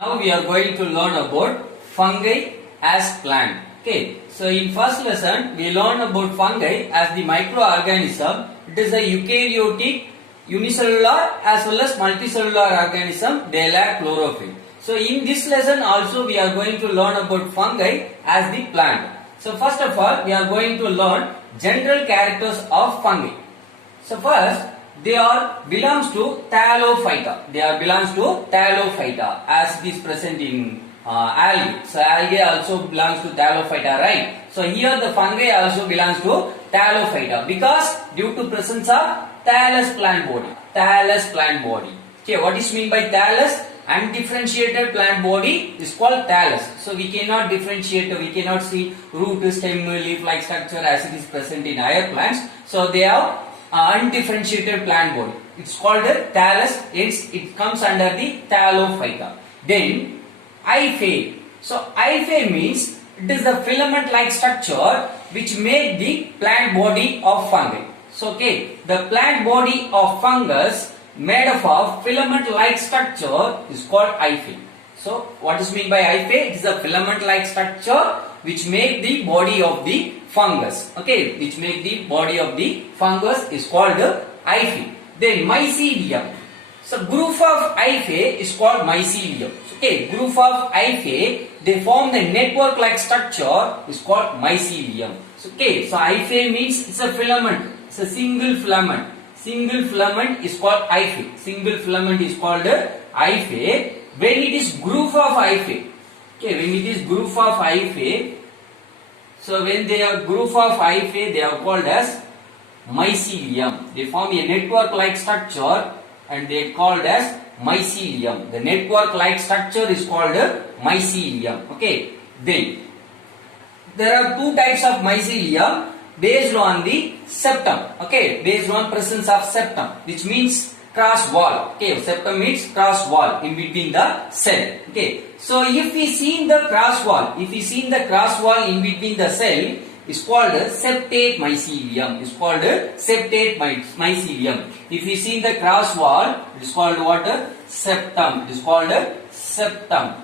Now we are going to learn about fungi as plant. Okay, so in first lesson we learned about fungi as the microorganism. It is a eukaryotic, unicellular as well as multicellular organism. They lack chlorophyll. So in this lesson also we are going to learn about fungi as the plant. So first of all we are going to learn general characters of fungi. So first they are belongs to Thallophyta. They are belongs to Thallophyta as it is present in algae. So algae also belongs to Thallophyta, right? So here the fungi also belongs to Thallophyta because due to presence of thallus plant body. Thallus plant body. Okay, what is mean by thallus? Undifferentiated plant body is called thallus. So we cannot differentiate, we cannot see root, stem, leaf-like structure as it is present in higher plants. So they have undifferentiated plant body. It's called a thallus. It comes under the Thallophyta. Then hyphae. So hyphae means it is the filament-like structure which make the plant body of fungi. So okay, the plant body of fungus made up of filament-like structure is called hyphae. So what is meant by hyphae? It is a filament-like structure which make the body of the fungus. Okay, which make the body of the fungus is called hyphae. Then mycelium. So group of hyphae is called mycelium. Okay, group of hyphae, they form the network-like structure is called mycelium. So, okay, so hyphae means it's a filament. It's a single filament. Single filament is called hyphae. Single filament is called hyphae. When it is group of hyphae, okay, when it is group of hyphae, so when they are group of hyphae, they are called as mycelium. They form a network-like structure and they are called as mycelium. The network-like structure is called mycelium. Okay, then there are two types of mycelium based on the septum. Okay, based on presence of septum, which means cross wall. Okay, septum means cross wall in between the cell. Okay, so if we see the cross wall, in between the cell is called septate mycelium. Is called septate mycelium. If we see the cross wall, it is called what? Septum. It is called septum.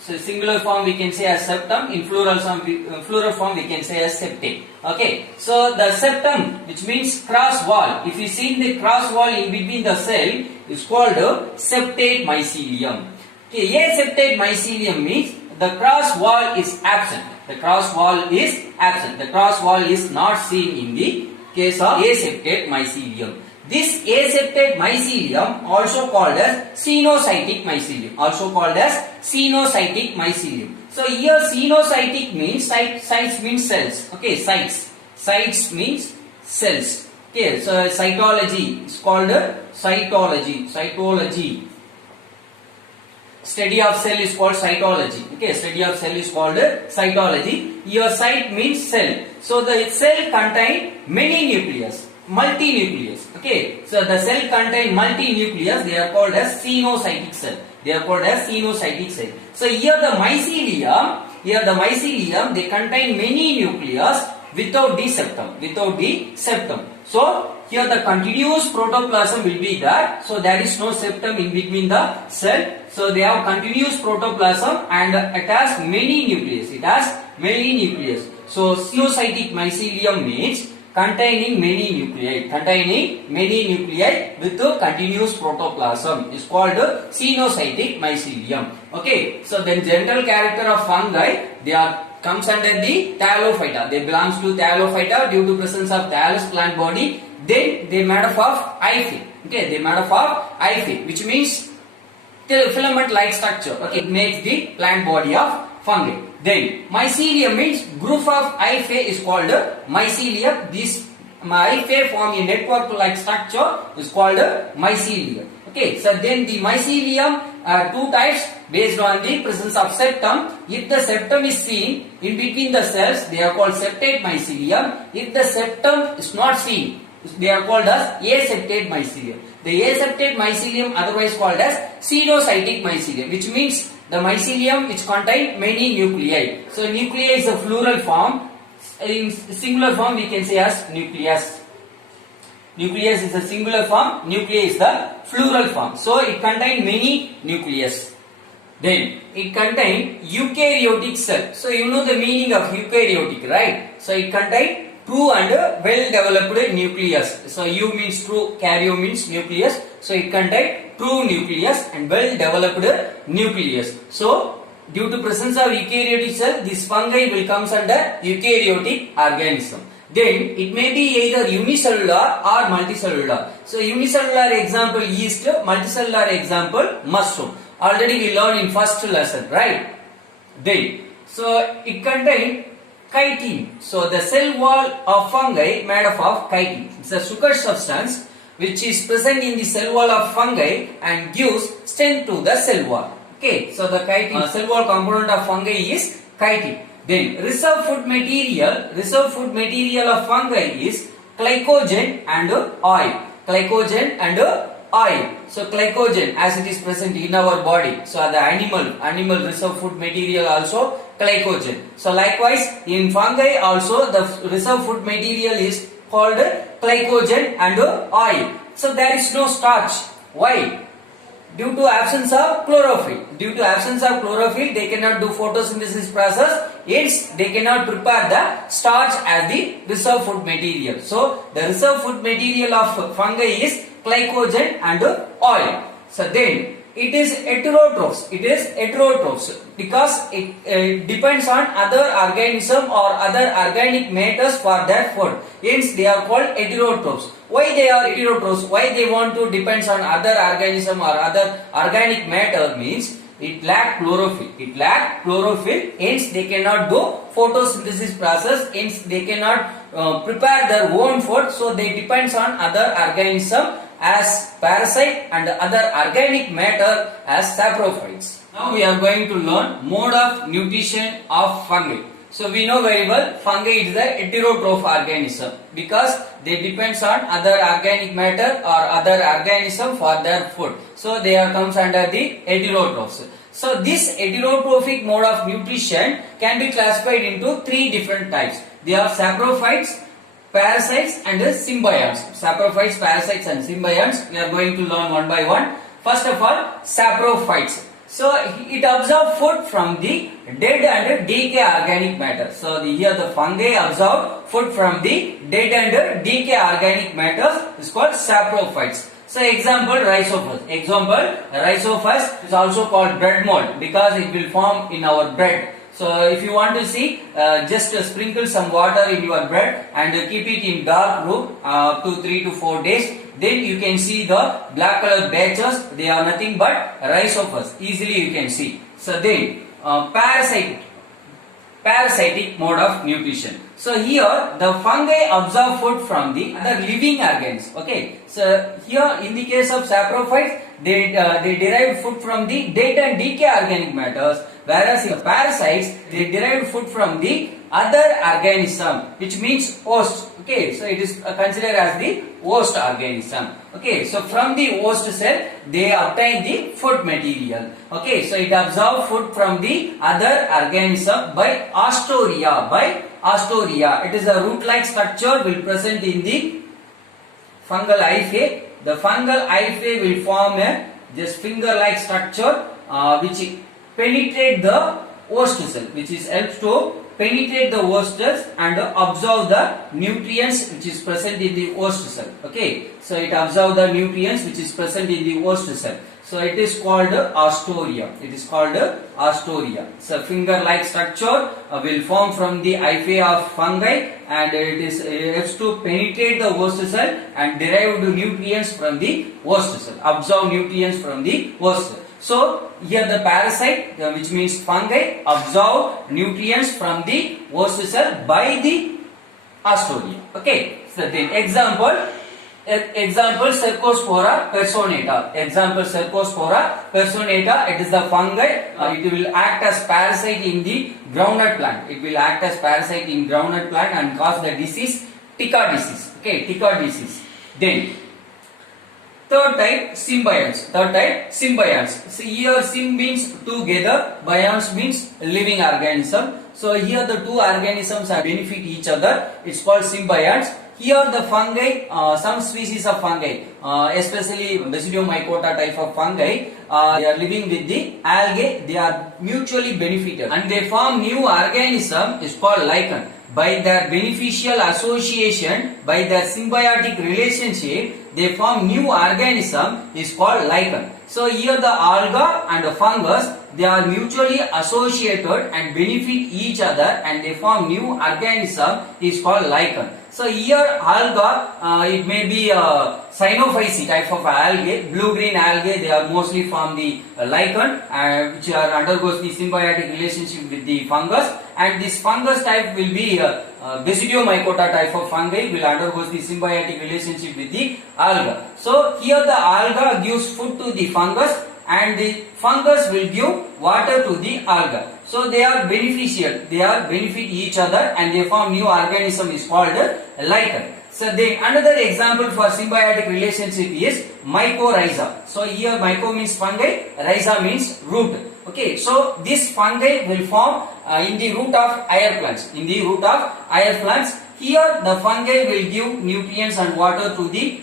So singular form we can say as septum, in plural form we can say as septate. Okay, so the septum, which means cross wall, if you see the cross wall in between the cell, is called septate mycelium. Okay, aseptate mycelium means the cross wall is absent. The cross wall is absent. The cross wall is not seen in the case of aseptate mycelium. This aseptate mycelium also called as cenocytic mycelium. Also called as cenocytic mycelium. So here cenocytic means sites means cells. Okay, sites means cells. Okay, so cytology is called cytology. Cytology. Study of cell is called cytology. Okay, study of cell is called cytology. Here site means cell. So the cell contain many nucleus. Multi-nucleus. Okay, so the cell contain multi-nucleus. They are called as cenocytic cell. They are called as cenocytic cell. So here the mycelium, they contain many nucleus without the septum. So here the continuous protoplasm will be there. So there is no septum in between the cell. So they have continuous protoplasm and it has many nucleus. So cenocytic mycelium means containing many nuclei with a continuous protoplasm is called cenocytic mycelium. Okay, so then general character of fungi, they are comes under the Thallophyta. They belongs to Thallophyta due to presence of thallus plant body. Then they made up of hyphae. Okay, they made up of hyphae, which means the filament-like structure. Okay, it makes the plant body of fungi. Then mycelium means group of hyphae is called mycelium. This hyphae form a network-like structure is called mycelium. Okay, so then the mycelium are two types based on the presence of septum. If the septum is seen in between the cells, they are called septate mycelium. If the septum is not seen, they are called as aseptate mycelium. The aseptate mycelium otherwise called as cenocytic mycelium, which means the mycelium which contain many nuclei. So nuclei is a plural form. In singular form we can say as nucleus. Nucleus is the singular form, nuclei is the plural form. So it contains many nucleus. Then it contains eukaryotic cell. So you know the meaning of eukaryotic, right? So it contains true and well-developed nucleus. So U means true, karyo means nucleus. So it contains true nucleus and well-developed nucleus. So due to presence of eukaryotic cell, this fungi will comes under eukaryotic organism. Then it may be either unicellular or multicellular. So unicellular example yeast, multicellular example mushroom. Already we learned in first lesson, right? Then, so it contains chitin. So the cell wall of fungi made up of chitin. It's a sugar substance which is present in the cell wall of fungi and gives strength to the cell wall. Okay, so the chitin cell wall component of fungi is chitin. Then reserve food material of fungi is glycogen and oil. Glycogen and oil. So glycogen as it is present in our body. So the animal reserve food material also glycogen. So likewise in fungi also the reserve food material is called glycogen and oil. So there is no starch. Why? Due to absence of chlorophyll. Due to absence of chlorophyll, they cannot do photosynthesis process. Hence, they cannot prepare the starch as the reserve food material. So, the reserve food material of fungi is glycogen and oil. So then, it is heterotrophs. It is heterotrophs because it depends on other organism or other organic matters for their food. Hence, they are called heterotrophs. Why they are heterotrophs? Why they want to depends on other organism or other organic matter means it lack chlorophyll. It lack chlorophyll. Hence, they cannot do photosynthesis process. Hence, they cannot prepare their own food. So they depends on other organism as parasite and other organic matter as saprophytes. Now we are going to learn mode of nutrition of fungi. So we know very well fungi is a heterotroph organism because they depends on other organic matter or other organism for their food. So they are comes under the heterotrophs. So this heterotrophic mode of nutrition can be classified into three different types. They are saprophytes, parasites and symbionts. Saprophytes, parasites and symbionts. We are going to learn one by one. First of all, saprophytes. So it absorbs food from the dead and decay organic matter. So here the fungi absorb food from the dead and decay organic matters is called saprophytes. So example rhizophus. Example rhizophus is also called bread mold because it will form in our bread. So if you want to see, just sprinkle some water in your bread and keep it in dark room to 3 to 4 days. Then you can see the black color batches. They are nothing but rhizophus. Easily you can see. So then parasitic mode of nutrition. So here the fungi absorb food from the other living organs. Okay. So here in the case of saprophytes, they derive food from the dead and decay organic matters. Whereas in parasites, they derive food from the other organism, which means host. Okay, so it is considered as the host organism. Okay, so from the host cell, they obtain the food material. Okay, so it absorbs food from the other organism by ostoria. It is a root-like structure will present in the fungal hyphae. The fungal hyphae will form a just finger-like structure which penetrate the host cell, which is helps to penetrate the host cells and absorb the nutrients which is present in the host cell. Okay, so it absorbs the nutrients which is present in the host cell. So it is called ostoria. It is called ostoria. So finger-like structure will form from the hyphae of fungi and it is helps to penetrate the host cell and derive the nutrients from the host cell. Absorb nutrients from the host cell. So here the parasite, which means fungi, absorb nutrients from the host cell by the ostoria. Okay. So then example Cercospora personata. Example Cercospora personata. It is the fungi. It will act as parasite in the groundnut plant. It will act as parasite in groundnut plant and cause the disease Tika disease. Okay, Tika disease. Then third type symbionts. So here sym means together, bionts means living organism. So here the two organisms are benefit each other. It's called symbionts. Here the fungi, some species of fungi, especially Basidiomycota type of fungi, they are living with the algae. They are mutually beneficial and they form new organism is called lichen. By their beneficial association, by their symbiotic relationship, they form new organism is called lichen. So here the alga and the fungus, they are mutually associated and benefit each other and they form new organism is called lichen. So here alga, it may be a Cyanophyceae type of algae, blue-green algae, they are mostly from the lichen which are undergoes the symbiotic relationship with the fungus, and this fungus type will be Basidiomycota type of fungi will undergoes the symbiotic relationship with the alga. So here the alga gives food to the fungus and the fungus will give water to the alga. So they are beneficial, they are benefit each other and they form new organism is called lichen. So then another example for symbiotic relationship is mycorrhiza. So here myco means fungi, rhiza means root. Okay, so this fungi will form in the root of higher plants. In the root of higher plants, here the fungi will give nutrients and water to the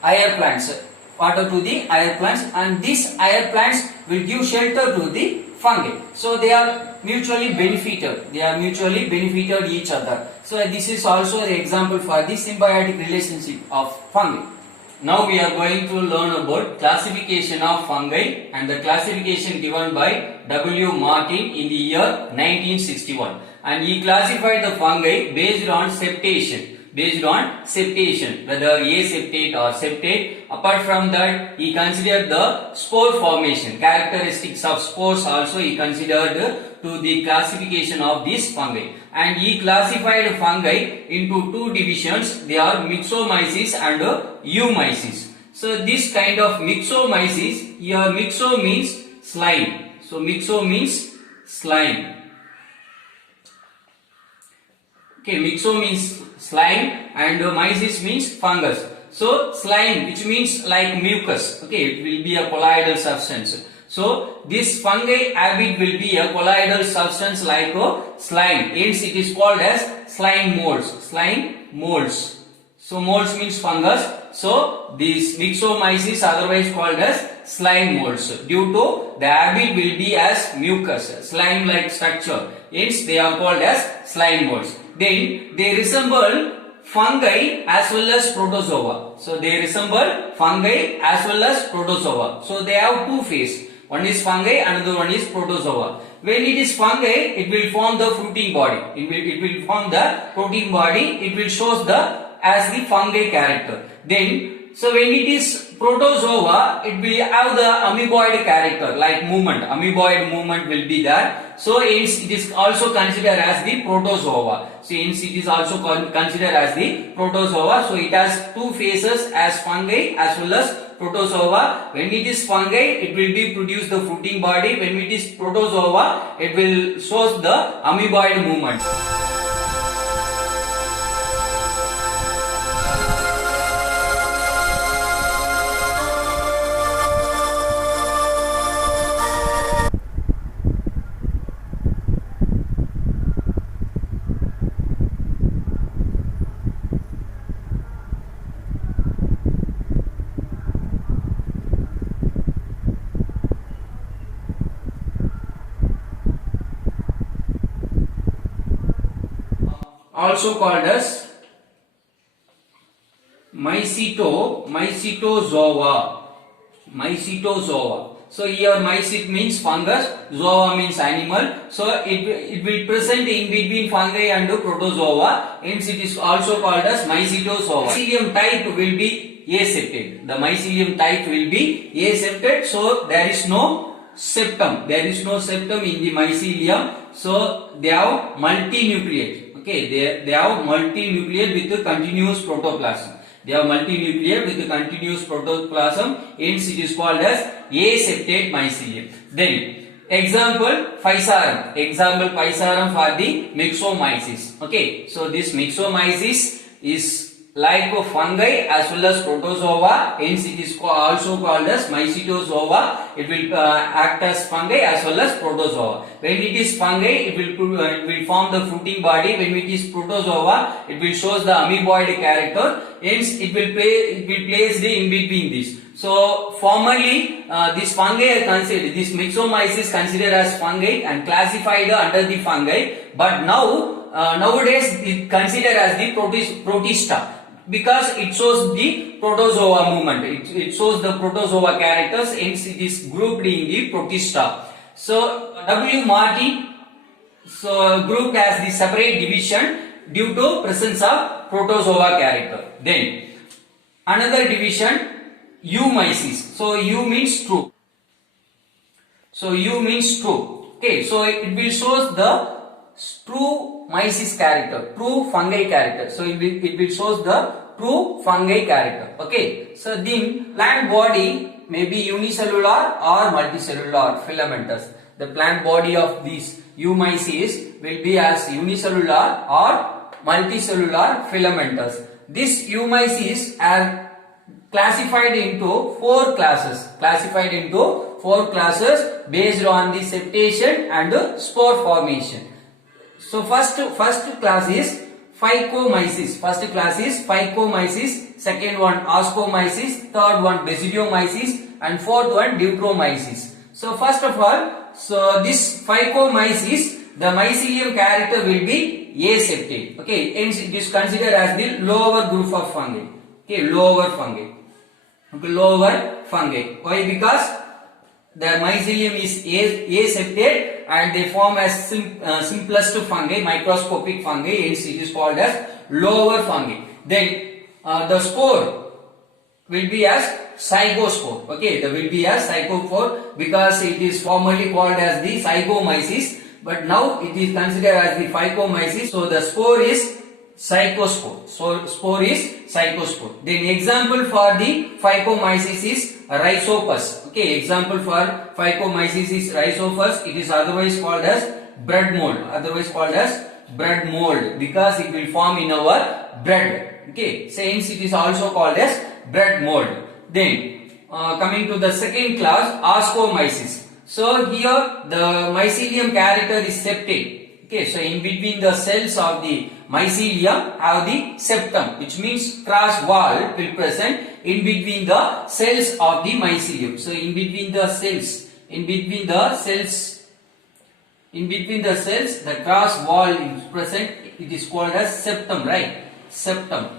higher plants. Water to the higher plants, and these higher plants will give shelter to the fungi. So they are mutually benefited. They are mutually benefited each other. So this is also the example for the symbiotic relationship of fungi. Now we are going to learn about classification of fungi and the classification given by W. Martin in the year 1961, and he classified the fungi based on septation. Based on septation, whether aseptate or septate. Apart from that, he considered the spore formation, characteristics of spores also he considered to the classification of this fungi. And he classified fungi into two divisions. They are myxomyces and eumyces. So this kind of myxomyces, here myxo means slime. So myxo means slime. Okay, myxo means slime and myces means fungus. So slime, which means like mucus, okay, it will be a colloidal substance. So this fungi habit will be a colloidal substance like slime. Hence it is called as slime molds. Slime molds. So molds means fungus. So these myxomyces otherwise called as slime molds due to the habit will be as mucus, slime like structure. Hence they are called as slime molds. Then they resemble fungi as well as protozoa. So they resemble fungi as well as protozoa. So they have two phases. One is fungi, another one is protozoa. When it is fungi, it will form the fruiting body. It will form the protein body. It will show as the fungi character. Then so when it is protozoa, it will have the amoeboid character like movement. Amoeboid movement will be there. So hence it is also considered as the protozoa. So hence it is also considered as the protozoa. So it has two phases as fungi as well as protozoa. When it is fungi, it will be produce the fruiting body. When it is protozoa, it will show the amoeboid movement. Also called as mycetozoa. So here mycete means fungus, zoa means animal. So it will present in between fungi and protozoa. Hence it is also called as mycetozoa. Mycelium type will be aseptate. The mycelium type will be aseptate. So there is no septum. There is no septum in the mycelium. So they have multinucleate. Okay, they have multinucleate with a continuous protoplasm. They have multinucleate with a continuous protoplasm. Hence it is called as aseptate mycelium. Then example Physarum. Example Physarum for the myxomyces. Okay, so this myxomyces is like a fungi as well as protozoa, hence it is also called as mycetozoa. It will act as fungi as well as protozoa. When it is fungi, it will form the fruiting body. When it is protozoa, it will shows the amoeboid character. Hence, it will placed in between this. So formerly, this fungi are considered, this Myxomyces considered as fungi and classified under the fungi. But now, nowadays, it considered as the protista, because it shows the protozoa movement. It shows the protozoa characters, hence it is grouped in the protista. So W. Martin grouped as the separate division due to presence of protozoa character. Then another division, Eumyces. So U means true. So U means true. Okay, so it will show the true myces character, true fungi character. So it will shows the true fungi character. Okay, so the plant body may be unicellular or multicellular filamentous. The plant body of these Eumyces will be as unicellular or multicellular filamentous. These Eumyces are classified into four classes. Based on the septation and spore formation. So first class is Phycomyces. Second one Ascomyces. Third one Basidiomyces, and fourth one Deuteromyces. So first of all, so this Phycomyces, the mycelium character will be aseptate. Okay, hence it is considered as the lower group of fungi. Okay, lower fungi. Why? Because the mycelium is aseptate and they form as simplest fungi, microscopic fungi, hence it is called as lower fungi. Then the spore will be as zygospore. Okay, there will be as zygospore because it is formerly called as the Zygomyces, but now it is considered as the Phycomyces. So the spore is zygospore. So spore is zygospore. Then example for the Phycomyces is Rhizopus. Okay, example for Phycomyces is Rhizopus. It is otherwise called as bread mold. Because it will form in our bread. Okay, so hence it is also called as bread mold. Then coming to the second class, Ascomyces. So here the mycelium character is septate. Okay, so in between the cells of the mycelium have the septum, which means cross wall will present in between the cells of the mycelium. So in between the cells, the cross wall is present. It is called as septum, right? Septum.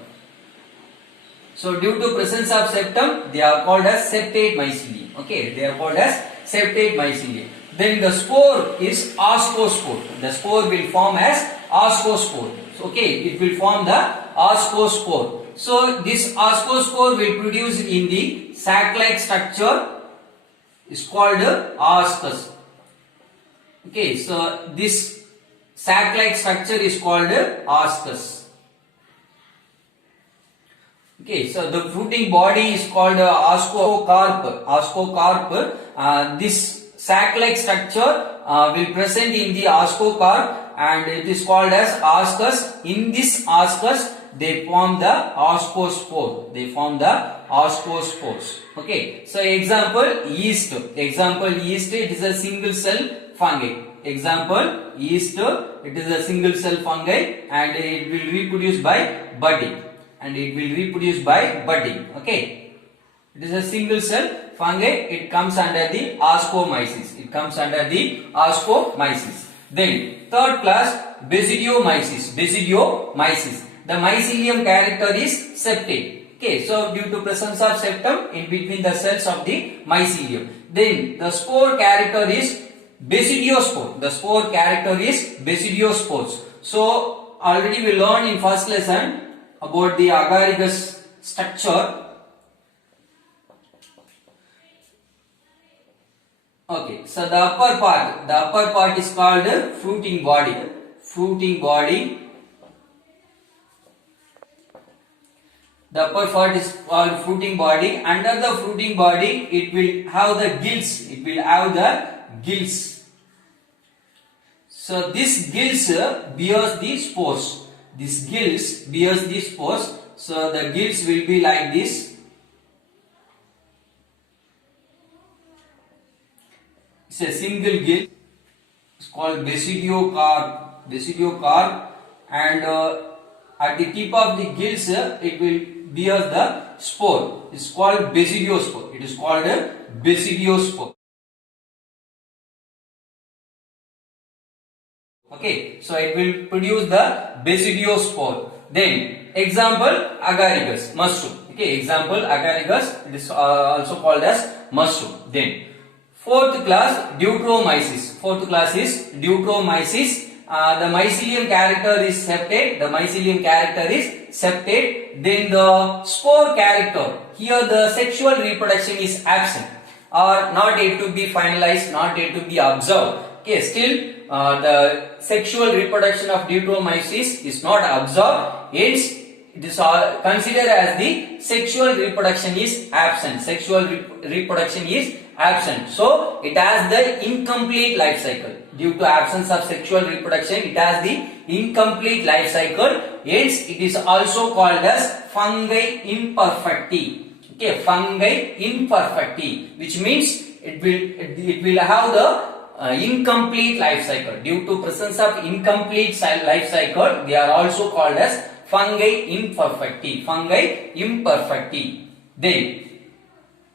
So due to presence of septum, they are called as septate mycelium. Okay, they are called as septate mycelium. Then the spore is ascospore. The spore will form as ascospore. Okay, it will form the ascospore. So this ascospore will produce in the sac-like structure is called ascus. Okay, so this sac-like structure is called ascus. Okay, so the fruiting body is called ascocarp. This sac-like structure will present in the ascocarp and it is called as ascus. In this ascus, they form the ascospore. Okay, so example yeast. It is a single cell fungi. It is a single cell fungi and it will reproduce by budding. Okay, it is a single cell fungi. It comes under the Ascomyces. Then third class, Basidiomyces. The mycelium character is septate. Okay, so due to presence of septum in between the cells of the mycelium. Then the spore character is Basidiospore. So already we learned in first lesson about the agaricus structure. Okay, so the upper part is called fruiting body. The upper part is called fruiting body. Under the fruiting body, it will have the gills. So this gills bears the spores. So the gills will be like this. It's a single gill. It's called basidiocarp. Basidiocarp, and at the tip of the gills, it will bear the spore. It's called basidiospore. It is called a basidiospore. Okay, so it will produce the basidiospore. Then example, agaricus, mushroom. Okay, example, agaricus. It is also called as mushroom. Then fourth class, Deuteromyces. Fourth class is Deuteromyces. The mycelium character is septate. The mycelium character is septate. Then the spore character. Here the sexual reproduction is absent or not yet to be finalized, not yet to be observed. Okay, still the sexual reproduction of Deuteromyces is not observed. Hence, it is considered as the sexual reproduction is absent. Sexual reproduction is absent. So it has the incomplete life cycle. Due to absence of sexual reproduction, it has the incomplete life cycle. Hence, it is also called as fungi imperfecti. Okay, fungi imperfecti, which means it will have the incomplete life cycle. Due to presence of incomplete life cycle, they are also called as fungi imperfecti. Fungi imperfecti. Then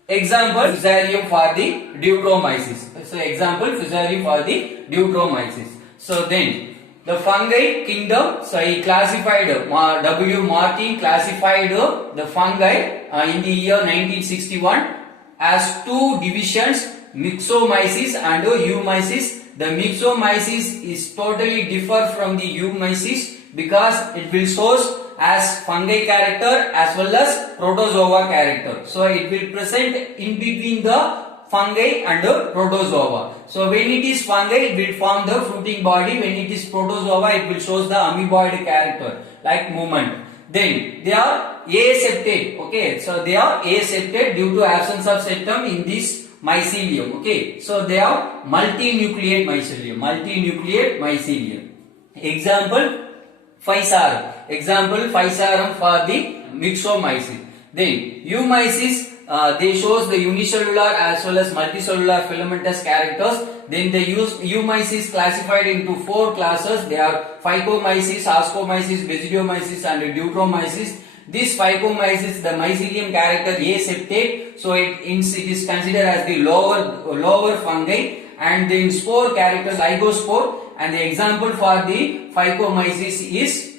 example, Fusarium for the Deuteromyces. So example, Fusarium for the Deuteromyces. So then the fungi kingdom. So he classified W. Martin classified the fungi in the year 1961 as two divisions, Myxomyces and Eumyces. The Myxomyces is totally different from the Eumyces because it will shows as fungi character as well as protozoa character. So it will present in between the fungi and the protozoa. So when it is fungi, it will form the fruiting body. When it is protozoa, it will shows the amoeboid character like movement. Then they are aseptate. Okay, so they are aseptate due to absence of septum in this mycelium. Okay, so they are multinucleate mycelium. Multinucleate mycelium. Example, Physarum. Example, Physarum for the Myxomyces. Then Eumyces, they shows the unicellular as well as multicellular filamentous characters. Then they use Eumyces classified into four classes. They are Phycomyces, Ascomyces, Basidiomyces and Deuteromyces. This Phycomyces, the mycelium character aseptate, so it is considered as the lower fungi, and then spore character zygospore. And the example for the Phycomyces is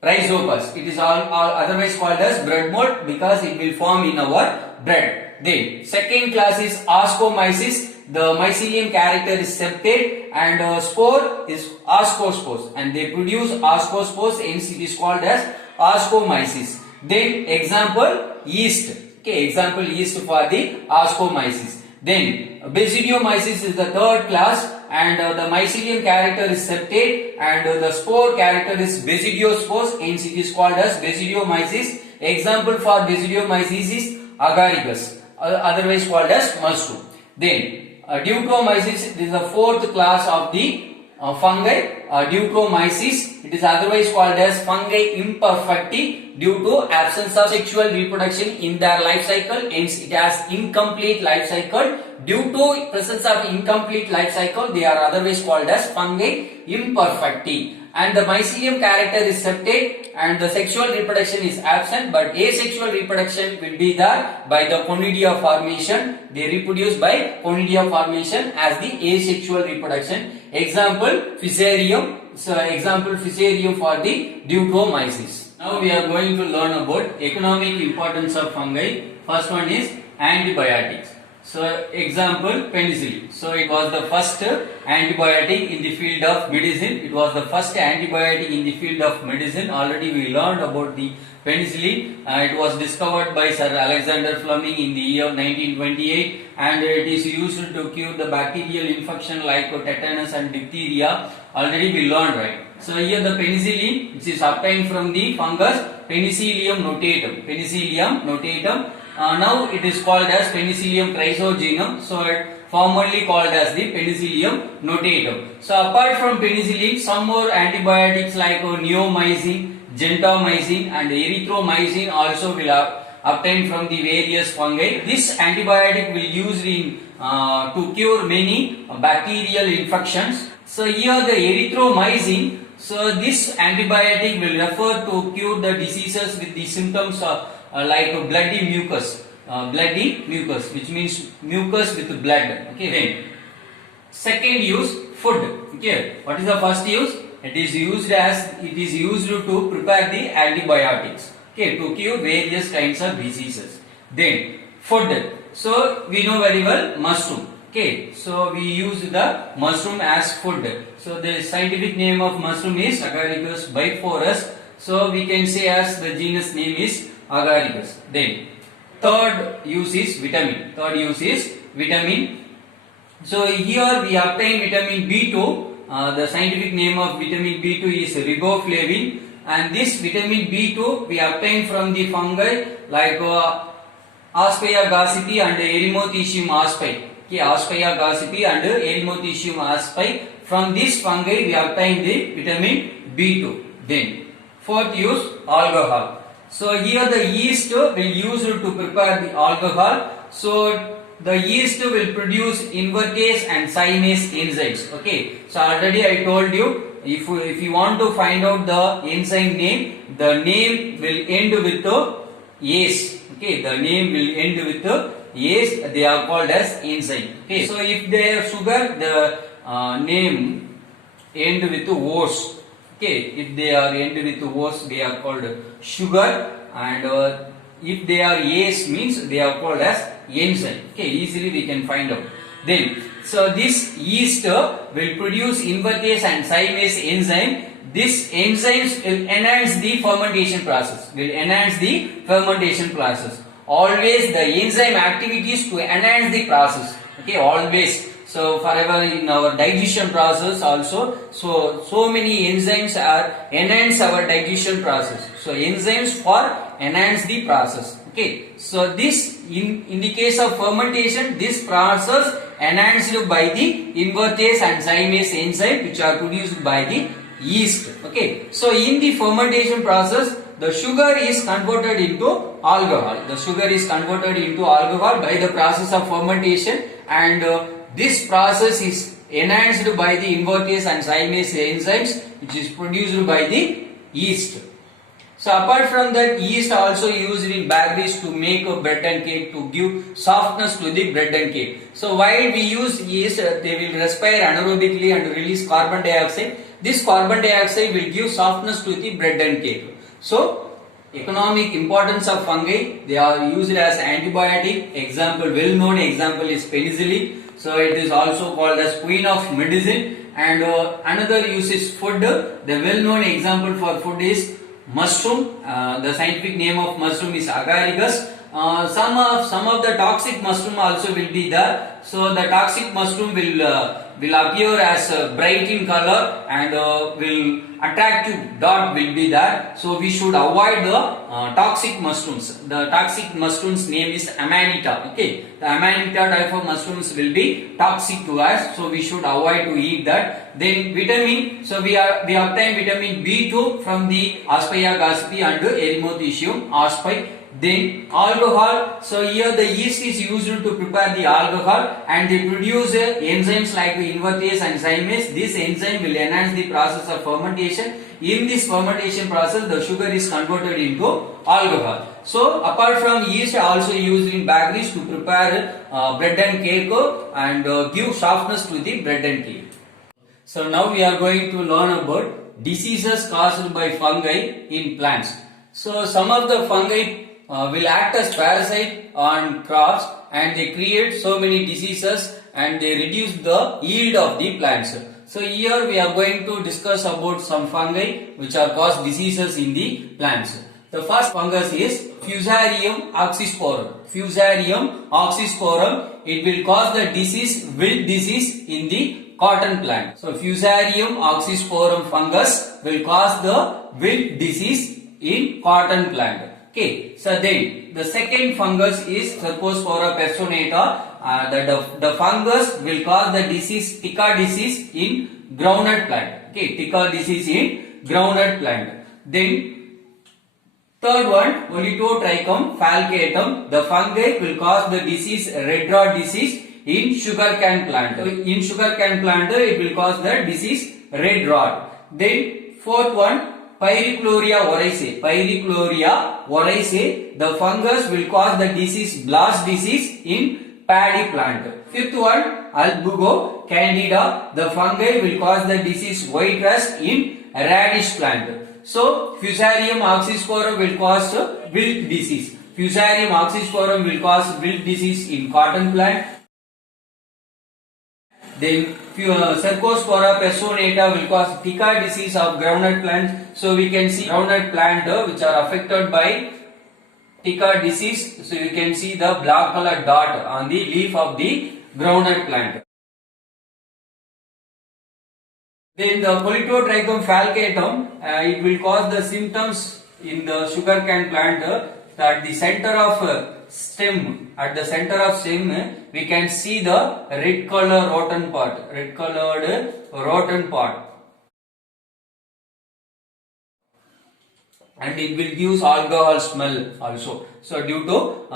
Rhizopus. It is otherwise called as bread mold because it will form in our bread. Then second class is Ascomyces. The mycelium character is septate and spore is ascospores, and they produce ascospores, hence it is called as Ascomyces. Then example, yeast. Okay, example, yeast for the Ascomyces. Then Basidiomyces is the third class, and the mycelium character is septate and the spore character is Basidiospores, hence it is called as Basidiomyces. Example for Basidiomyces is Agaricus, otherwise called as mushroom. Then Deuteromyces is the fourth class of the fungi. Deuteromyces, it is otherwise called as fungi imperfecti due to absence of sexual reproduction in their life cycle, hence it has incomplete life cycle. Due to presence of incomplete life cycle, they are otherwise called as fungi imperfecti. And the mycelium character is septate and the sexual reproduction is absent, but asexual reproduction will be there by the conidia formation. They reproduce by conidia formation as the asexual reproduction. Example, Fusarium. So example, Fusarium for the Deuteromyces. Now we are going to learn about economic importance of fungi. First one is antibiotics. So example, penicillin. So it was the first antibiotic in the field of medicine. It was the first antibiotic in the field of medicine. Already we learned about the penicillin. It was discovered by Sir Alexander Fleming in the year 1928, and it is used to cure the bacterial infection like tetanus and diphtheria. Already we learned, right? So here the penicillin, which is obtained from the fungus Penicillium notatum. Penicillium notatum. Now it is called as Penicillium chrysogenum. So it formerly called as the Penicillium notatum. So apart from penicillin, some more antibiotics like neomycin, gentamicin and erythromycin also will obtained from the various fungi. This antibiotic will used in to cure many bacterial infections. So here the erythromycin. So this antibiotic will refer to cure the diseases with the symptoms like bloody mucus. Bloody mucus, which means mucus with blood. Okay. Then second use, food. Okay. What is the first use? It is used to prepare the antibiotics. Okay, to cure various kinds of diseases. Then food. So we know very well mushroom. Okay, so we use the mushroom as food. So the scientific name of mushroom is Agaricus biforus. So we can say as the genus name is Agaricus. Then third use is vitamin. So here we obtain vitamin B2. The scientific name of vitamin B2 is riboflavin, and this vitamin B2 we obtain from the fungi like Aspeya gossypi and Erythrothecium aspi. Okay, Aspeya gossypi and Erythrothecium aspi. From this fungi we obtain the vitamin B2. Then fourth use, alcohol. So here the yeast will use to prepare the alcohol. So the yeast will produce invertase and synase enzymes. Okay, so already I told you, if you want to find out the enzyme name, the name will end with the ase. Okay, the name will end with the ase. They are called as enzyme. Okay, so if they are sugar, the name end with ose. Okay, if they are end with ose, they are called sugar, and if they are ase means they are called as enzyme. Okay, easily we can find out. Then, so this yeast will produce invertase and synase enzyme. These enzymes will enhance the fermentation process. Always the enzyme activities to enhance the process. Okay, always. So forever in our digestion process also, so many enzymes are enhance our digestion process. So enzymes for enhance the process. Okay, so this in the case of fermentation, this process enhanced by the invertase and synase enzyme which are produced by the yeast. Okay, so in the fermentation process, the sugar is converted into alcohol. By the process of fermentation, and this process is enhanced by the invertase and synase enzymes which is produced by the yeast. So apart from that, yeast also used in bakeries to make a bread and cake, to give softness to the bread and cake. So while we use yeast, they will respire anaerobically and release carbon dioxide. This carbon dioxide will give softness to the bread and cake. So economic importance of fungi, they are used as antibiotic. Example, well-known example is penicillin. So it is also called as queen of medicine. And another use is food. The well-known example for food is mushroom. The scientific name of mushroom is Agaricus. Some of the toxic mushroom also will be there. So the toxic mushroom will appear as bright in color, and will attractive dot will be there. So we should avoid the toxic mushrooms. The toxic mushrooms name is Amanita. Okay, the Amanita type of mushrooms will be toxic to us, so we should avoid to eat that. Then vitamin. So we obtain vitamin B2 from the Aspeya gossypi and Erythrothecium aspi. Then alcohol. So here the yeast is used to prepare the alcohol, and they produce enzymes like invertase and synase. This enzyme will enhance the process of fermentation. In this fermentation process, the sugar is converted into alcohol. So apart from yeast, also used in bakeries to prepare bread and cake, and give softness to the bread and cake. So now we are going to learn about diseases caused by fungi in plants. So some of the fungi will act as parasite on crops, and they create so many diseases, and they reduce the yield of the plants. So here we are going to discuss about some fungi which are cause diseases in the plants. The first fungus is Fusarium oxysporum. It will cause the disease, wilt disease in the cotton plant. So Fusarium oxysporum fungus will cause the wilt disease in cotton plant. Okay, so then the second fungus is Cercospora personata. The fungus will cause the disease, Tika disease in groundnut plant. Okay, Tika disease in groundnut plant. Then Third one, Politotrichum falcatum. The fungi will cause the disease red rot disease in sugarcane plant. In sugarcane plant, it will cause the disease red rot. Then fourth one, Pyricloria oryzae. Pyricloria oryzae. The fungus will cause the disease blast disease in paddy plant. Fifth one, Albugo candida. The fungi will cause the disease white rust in radish plant. So, Fusarium oxysporum will cause wilt disease. Fusarium oxysporum will cause wilt disease in cotton plant. Then, Cercospora personata will cause Tika disease of groundnut plant. So, we can see groundnut plant which are affected by Tika disease. So, you can see the black color dot on the leaf of the groundnut plant. Then the Politotrichum falcatum, it will cause the symptoms in the sugarcane plant at the center of stem. At the center of stem, we can see the red color rotten part. Red colored rotten part. And it will give alcohol smell also. So due to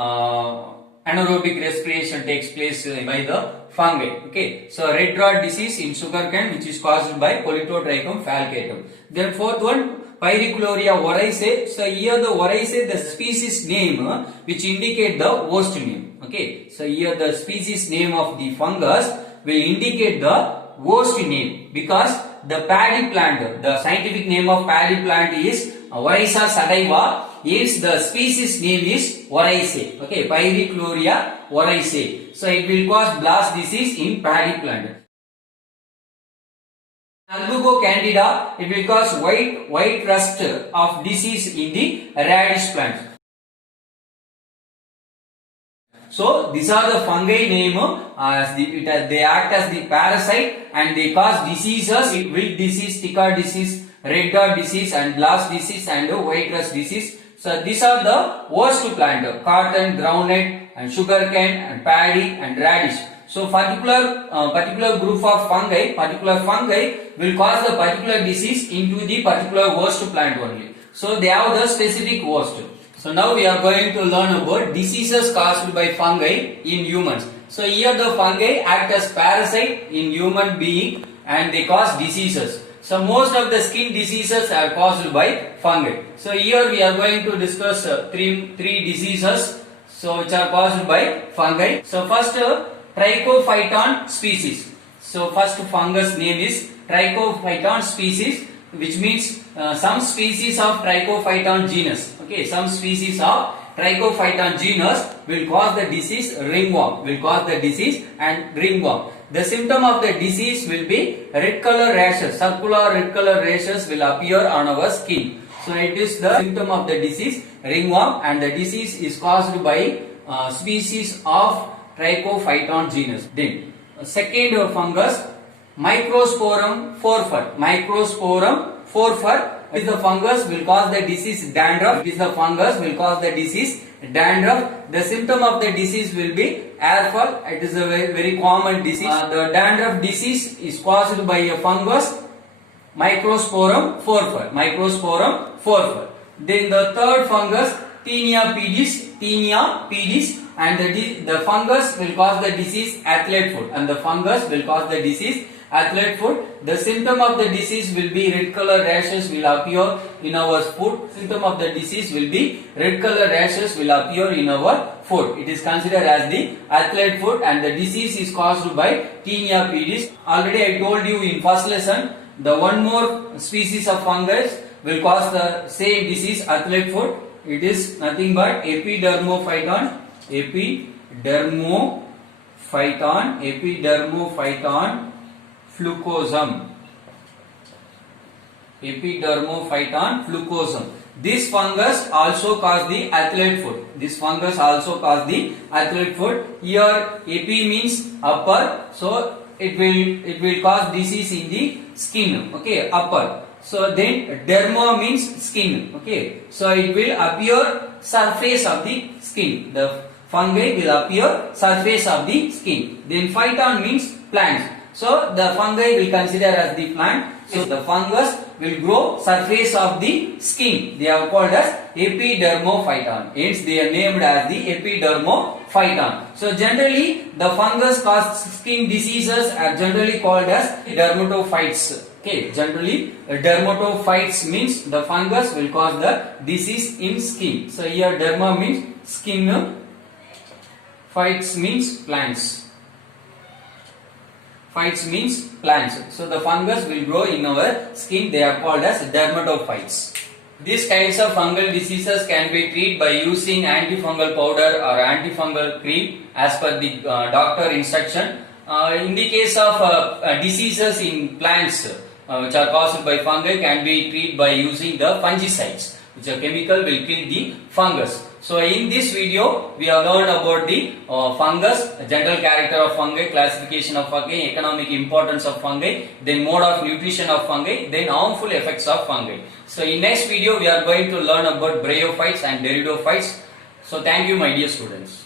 anaerobic respiration takes place by the fungi. Okay, so red rot disease in sugarcane which is caused by Politotrichum falcatum. Then fourth one, Pyricloria oryzae. So here the oryzae, the species name which indicate the host name. Okay, so here the species name of the fungus will indicate the host name because the paddy plant, the scientific name of paddy plant is Oryza sativa. Hence the species name is oryzae. Okay, Pyricloria oryzae. So it will cause blast disease in paddy plant. Albugo candida, it will cause white rust of disease in the radish plant. So these are the fungi name as they act as the parasite and they cause diseases, wilt disease, Tika disease, red dot disease and blast disease and white rust disease. So these are the host plant, cotton, groundnut and sugarcane and paddy and radish. So particular group of fungi will cause the particular disease into the particular host plant only. So they have the specific host. So now we are going to learn about diseases caused by fungi in humans. So here the fungi act as parasite in human being and they cause diseases. So most of the skin diseases are caused by fungi. So here we are going to discuss three diseases so which are caused by fungi. So first Trichophyton species. So first fungus name is Trichophyton species, which means some species of Trichophyton genus. Okay, some species of Trichophyton genus will cause the disease ringworm. Will cause the disease and ringworm. The symptom of the disease will be red color rashes. Circular red color rashes will appear on our skin. So it is the symptom of the disease ringworm, and the disease is caused by species of Trichophyton genus. Then second fungus, Microsporum forfar. Microsporum forfar is the fungus will cause the disease dandruff. It is the fungus will cause the disease dandruff. The symptom of the disease will be hair fall. It is a very common disease. The dandruff disease is caused by a fungus Microsporum forfar. Microsporum forfar. Then the third fungus, Taenia pedis. Taenia pedis. And the fungus will cause the disease athlete foot. And the fungus will cause the disease athlete foot. The symptom of the disease will be red color rashes will appear in our foot. Symptom of the disease will be red color rashes will appear in our foot. It is considered as the athlete foot, and the disease is caused by Taenia pedis. Already I told you in first lesson, the one more species of fungus will cause the same disease, athlete foot. It is nothing but Epidermophyton. Epidermophyton flucosum. Epidermophyton flucosum. This fungus also cause the athlete foot. This fungus also cause the athlete foot. Here epi means upper, so it will cause disease in the skin. Okay, upper. So then derma means skin. Okay, so it will appear surface of the skin. The fungi will appear surface of the skin. Then phyton means plants. So the fungi will consider as the plant. So the fungus will grow surface of the skin. They are called as epidermophyton. Hence they are named as the epidermophyton. So generally the fungus cause skin diseases are generally called as dermatophytes. Okay, generally dermatophytes means the fungus will cause the disease in skin. So here derma means skin, phytes means plants. Phytes means plants. So the fungus will grow in our skin. They are called as dermatophytes. These kinds of fungal diseases can be treated by using antifungal powder or antifungal cream as per the doctor instruction. In the case of diseases in plants which are caused by fungi, can be treated by using the fungicides, which a chemical will kill the fungus. So in this video we have learned about the fungus, general character of fungi, classification of fungi, economic importance of fungi, then mode of nutrition of fungi, then harmful effects of fungi. So in next video we are going to learn about bryophytes and pteridophytes. So thank you my dear students.